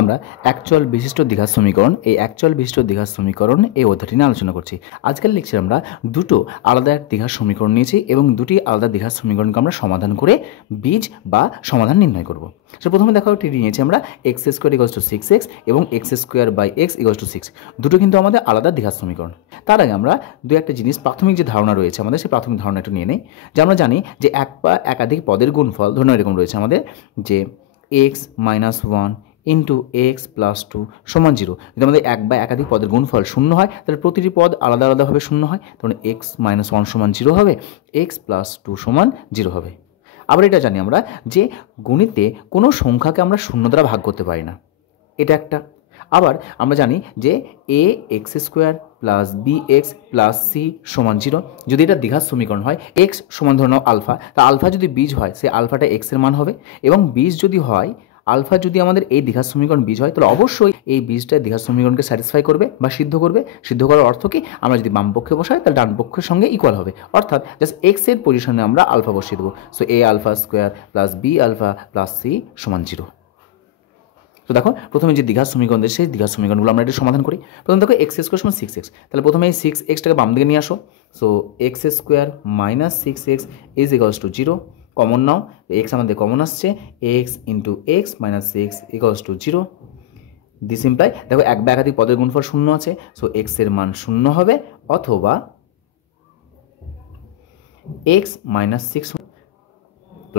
আমরা অ্যাকচুয়াল বিশিষ্ট দ্বিঘাত সমীকরণ এই অ্যাকচুয়াল বিশিষ্ট দ্বিঘাত সমীকরণ এই অধ্যায়টি নিয়ে আলোচনা করছি। আজকের লেকচারে আমরা দুটো আলাদা দ্বিঘাত সমীকরণ নিয়েছি এবং দুটি আলাদা দ্বিঘাত সমীকরণকে আমরা সমাধান করে বীজ বা সমাধান নির্ণয় করব। তো প্রথমে দেখো একটি নিয়েছি আমরা x square equals to 6x এবং x square by x equals to 6। দুটো কিন্তু আমাদের আলাদা দ্বিঘাত সমীকরণ। তার আগে আমরা দু একটা জিনিস প্রাথমিক যে ধারণা রয়েছে আমাদের সেই প্রাথমিক ধারণা একটু নিয়ে নেই। যে আমরা জানি যে এক বা একাধিক পদের গুণফল ধরুন এরকম রয়েছে আমাদের যে x minus 1 into x plus 2 সমান 0। যদি আমাদের এক বা একাধিক পদের গুণফল শূন্য হয় তাহলে প্রতিটি পদ আলাদা আলাদাভাবে শূন্য হয়, তখন এক্স মাইনাস 1 সমান 0 হবে, এক্স প্লাস 2 সমান 0 হবে। আবার এটা জানি আমরা যে গণিতে কোনো সংখ্যাকে আমরা শূন্য দ্বারা ভাগ করতে পারি না, এটা একটা। আবার আমরা জানি যে A X square plus B X plus C সমান 0। যদি এটা দ্বিঘাত সমীকরণ হয় এক্স সমান ধরে নাও আলফা, তা আলফা যদি বীজ হয় সেই আলফাটা এক্সের মান হবে, এবং বীজ যদি হয় আলফা যদি আমাদের এই দ্বিঘাত সমীকরণ বীজ হয় তাহলে অবশ্যই এই বীজটা দ্বিঘাত সমীকরণকে স্যাটিসফাই করবে বা সিদ্ধ করবে। সিদ্ধ করার অর্থ কি, আমরা যদি বাম পক্ষে বসাই তাহলে ডান পক্ষের সঙ্গে ইকুয়াল হবে, অর্থাৎ জাস্ট এক্স এর পজিশনে আমরা আলফা বসিয়ে দেবো। So A alpha square plus B alpha plus C সমান 0। তো দেখো প্রথমে যে দ্বিঘাত সমীকরণ দিয়েছে সেই দ্বিঘাত সমীকরণগুলো আমরা এটা সমাধান করি। প্রথমে দেখো এক্স স্কোয়ার সমান 6x, তাহলে প্রথমে এই 6xটাকে বাম দিকে নিয়ে আসো। So x square minus 6x is equals to 0। Common now, x আমাদের কমন আসছে, x into x minus 6 equals to 0। This imply দেখো এক বা একাধিক পদের গুণফল শূন্য আছে, সো এক্স এর মান শূন্য হবে, অথবা এক্স মাইনাস 6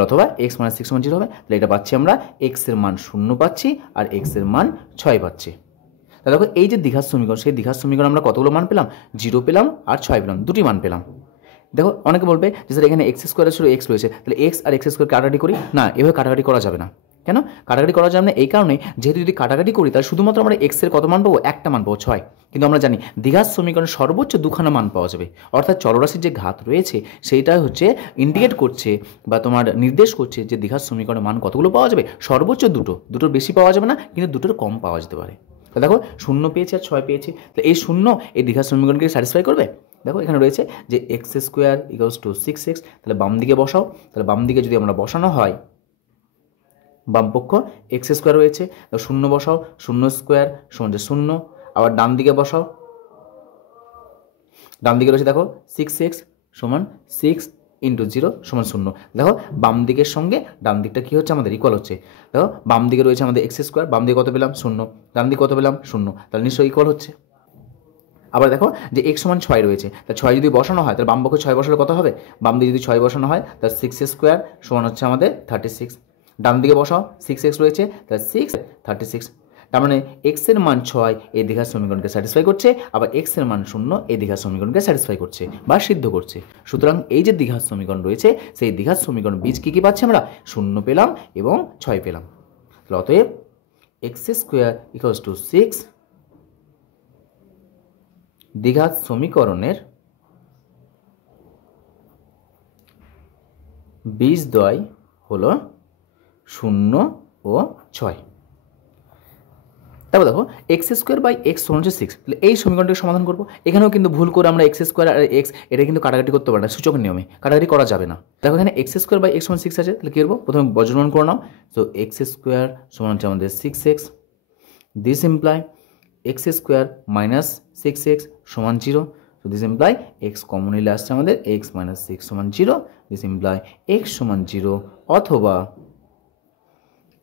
অথবা এক্স মাইনাস 6 সমান 0 হবে। তাহলে এটা পাচ্ছি আমরা এক্স এর মান 0 পাচ্ছি আর এক্স এর মান 6 পাচ্ছি। তাহলে দেখো এই যে দ্বিঘাত সমীকরণ সেই দ্বিঘাত সমীকরণ আমরা কতগুলো মান পেলাম, 0 পেলাম আর 6 পেলাম, দুটি মান পেলাম। দেখো অনেকে বলবে যে স্যার এখানে এক্স স্কোয়ার ছিল এক্স রয়েছে, তাহলে এক্স আর এক্স স্কোয়ার কাটাকাটি করি না, এভাবে কাটাকাটি করা যাবে না। কেন কাটাকাটি করা যাবে না? এই কারণে যেহেতু যদি কাটাকাটি করি তাহলে শুধুমাত্র আমরা এক্স এর কত মান পাবো, একটা মান পাবো 6। কিন্তু আমরা জানি দ্বিঘাত সমীকরণে সর্বোচ্চ দুখানা মান পাওয়া যাবে, অর্থাৎ চলরাশির যে ঘাত রয়েছে সেইটা হচ্ছে ইন্ডিকেট করছে বা তোমার নির্দেশ করছে যে দ্বিঘাত সমীকরণের মান কতগুলো পাওয়া যাবে, সর্বোচ্চ দুটোর বেশি পাওয়া যাবে না, কিন্তু দুটোর কম পাওয়া যেতে পারে। তো দেখো 0 পেয়েছি আর 6 পেয়েছি, তাহলে এই 0 এই দ্বিঘাত সমীকরণকে স্যাটিসফাই করবে। দেখো এখানে রয়েছে যে x square equals to 6x, তাহলে বাম দিকে বসাও। তাহলে বাম দিকে যদি আমরা বসানো হয়, বাম পক্ষ এক্স স্কোয়ার রয়েছে, তো 0 বসাও, 0 স্কোয়ার সমান 0। আবার ডান দিকে বসাও, ডান দিকে রয়েছে দেখো 6x সমান 6 ইন্টু 0 সমান 0। দেখো বাম দিকের সঙ্গে ডান দিকটা কী হচ্ছে আমাদের ইকুয়াল হচ্ছে। দেখো বাম দিকে রয়েছে আমাদের এক্স স্কোয়ার, বাম দিকে কত পেলাম 0, ডান দিকে কত পেলাম 0, তাহলে নিশ্চয়ই ইকুয়াল হচ্ছে। আবার দেখো যে এক্স সমান 6 রয়েছে, তাহলে 6 যদি বসানো হয় তাহলে বাম পক্ষে 6 বসালে কত হবে, বাম দিকে যদি 6 বসানো হয় তাহলে 6 স্কোয়ার সমান হচ্ছে আমাদের 36। ডান দিকে বসাও 6x রয়েছে, তাহলে 6 36। তার মানে এক্স এর মান 6 এই দ্বিঘাত সমীকরণকে স্যাটিসফাই করছে, আবার এক্স এর মান 0 এই দ্বিঘাত সমীকরণকে স্যাটিসফাই করছে বা সিদ্ধ করছে। সুতরাং এই যে দ্বিঘাত সমীকরণ রয়েছে সেই দ্বিঘাত সমীকরণ বীজ কী কী পাচ্ছি আমরা, 0 পেলাম এবং 6 পেলাম। তাহলে অতএব এক্স স্কোয়ার ইকুয়ালস টু 6 দ্বিঘাত সমীকরণের বীজদ্বয় হলো 0 ও 6। তারপর দেখো এক্স স্কোয়ার বাই এক্স সমান 6, তাহলে এই সমীকরণটিকে সমাধান করবো। এখানেও কিন্তু ভুল করে আমরা এক্স স্কোয়ার আর এক্স এটা কিন্তু কাটাকাটি করতে পারি না, সূচকের নিয়মে কাটাকাটি করা যাবে না। দেখো এখানে এক্স স্কোয়ার বাই এক্স সমান 6 আছে, তাহলে কী করবো, প্রথমে বজ্রমান করে নাও। সো এক্স স্কোয়ার সমান হচ্ছে আমাদের 6x, this imply x square minus 6x সমান 0। So this imply x common নিলে আসছে আমাদের এক্স মাইনাস 6 সমান 0। দিস ইমপ্লাই এক্স সমান 0 অথবা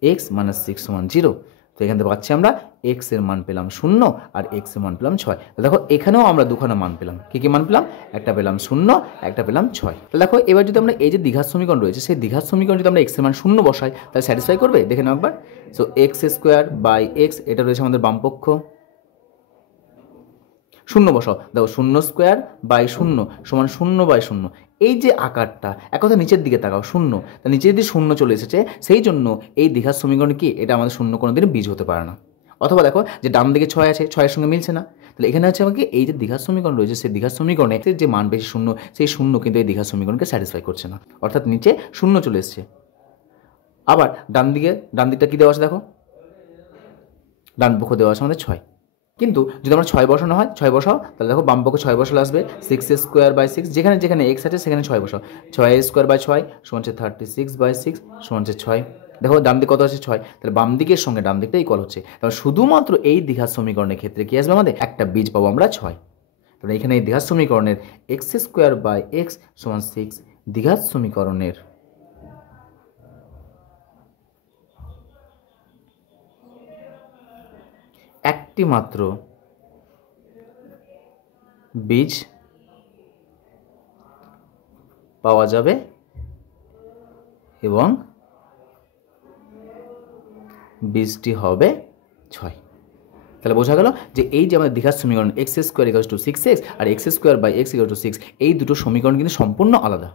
এক্স মাইনাস 6 সমান 0। তো এখান থেকে পাচ্ছি আমরা এক্স এর মান পেলাম 0 আর এক্স এর মান পেলাম 6। দেখো এখানেও আমরা দুখানা মান পেলাম, কী কী মান পেলাম, একটা পেলাম 0, একটা পেলাম 6। দেখো এবার যদি আমরা এই যে দ্বিঘাত সমীকরণ রয়েছে সেই দ্বিঘাত সমীকরণ যদি আমরা এক্স এর মান 0 বসাই তাহলে স্যাটিসফাই করবে, দেখে নাও একবার। So x square by x এটা রয়েছে আমাদের বাম পক্ষ, 0 বসাও। দেখো 0 স্কোয়ার বাই 0 সমান 0 বাই 0। এই যে আকারটা এক কথা নিচের দিকে তাকাও 0, তা নিচে যদি 0 চলে এসেছে সেই জন্য এই দ্বিঘাত সমীকরণ কি এটা আমাদের 0 কোনোদিন বীজ হতে পারে না। অথবা দেখো যে ডান দিকে 6 আছে, 6 এর সঙ্গে মিলছে না, তাহলে এখানে হচ্ছে আমাকে এই যে দ্বিঘাত সমীকরণ রয়েছে সেই দ্বিঘাত সমীকরণে যে মান বেশি 0 সেই 0 কিন্তু এই দ্বিঘাত সমীকরণকে স্যাটিসফাই করছে না, অর্থাৎ নিচে 0 চলে এসছে। আবার ডান দিকটা কী দেওয়া আছে, দেখো ডান পক্ষ দেওয়া আছে আমাদের 6, কিন্তু যদি আমরা 6 বসানো হয় 6 বসাও, তাহলে দেখো বাম পক্ষে 6 বসালে আসবে 6 স্কোয়ার বাই 6, যেখানে যেখানে এক্স আছে সেখানে 6 বসাও। 6 স্কোয়ার বাই 6 সমান হচ্ছে 36 বাই 6 সমান হচ্ছে 6। দেখো ডান দিকে কত আছে 6, তাহলে বাম দিকের সঙ্গে ডান দিকটা ইকুয়াল হচ্ছে, তাহলে শুধুমাত্র এই দ্বিঘাত সমীকরণের ক্ষেত্রে কি আসবে আমাদের একটা বীজ পাবো আমরা 6। তাহলে এখানে এই দ্বিঘাত সমীকরণের এক্স স্কোয়ার বাই এক্স সমান 6 দ্বিঘাত সমীকরণের একটি মাত্র বীজ পাওয়া যাবে এবং বীজটি হবে 6। তাহলে বোঝা গেল যে এই যে আমাদের দ্বিঘাত সমীকরণ x square equals to 6x আর x square by x equal to 6, এই দুটো সমীকরণ কিন্তু সম্পূর্ণ আলাদা।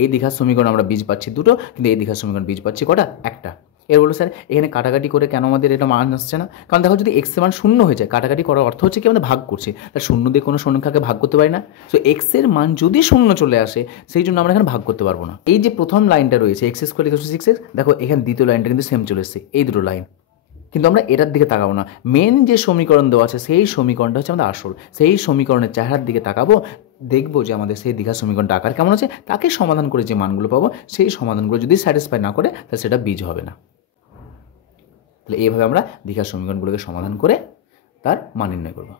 এই দ্বিঘাত সমীকরণ আমরা বীজ পাচ্ছি দুটো, কিন্তু এই দ্বিঘাত সমীকরণ বীজ পাচ্ছি কটা? একটা। এর বলবো স্যার এখানে কাটাকাটি করে কেন আমাদের এটা মান আসছে না? কারণ দেখো যদি এক্স এর মান 0 হয়ে যায়, কাটাকাটি করার অর্থ হচ্ছে কি আমাদের ভাগ করছি, তাহলে 0 দিয়ে কোনো সংখ্যাকে ভাগ করতে পারি না। সো এক্স এর মান যদি 0 চলে আসে সেই জন্য আমরা এখানে ভাগ করতে পারবো না। এই যে প্রথম লাইনটা রয়েছে x square equals to 6x, দেখো এখানে দ্বিতীয় লাইনটা কিন্তু সেম চলে এসেছে, এই দুটো লাইন। কিন্তু আমরা এটার দিকে তাকাবো না, মেন যে সমীকরণ দেওয়া আছে সেই সমীকরণটা হচ্ছে আমাদের আসল, সেই সমীকরণের চেহারার দিকে তাকাবো, দেখবো যে আমাদের সেই দ্বিঘাত সমীকরণটা আকার কেমন আছে, তাকে সমাধান করে যে মানগুলো পাবো সেই সমাধানগুলো যদি স্যাটিসফাই না করে তাহলে সেটা বীজ হবে না। তাহলে এইভাবে আমরা দ্বিঘাত সমীকরণগুলোকে সমাধান করে তার মান নির্ণয় করবো।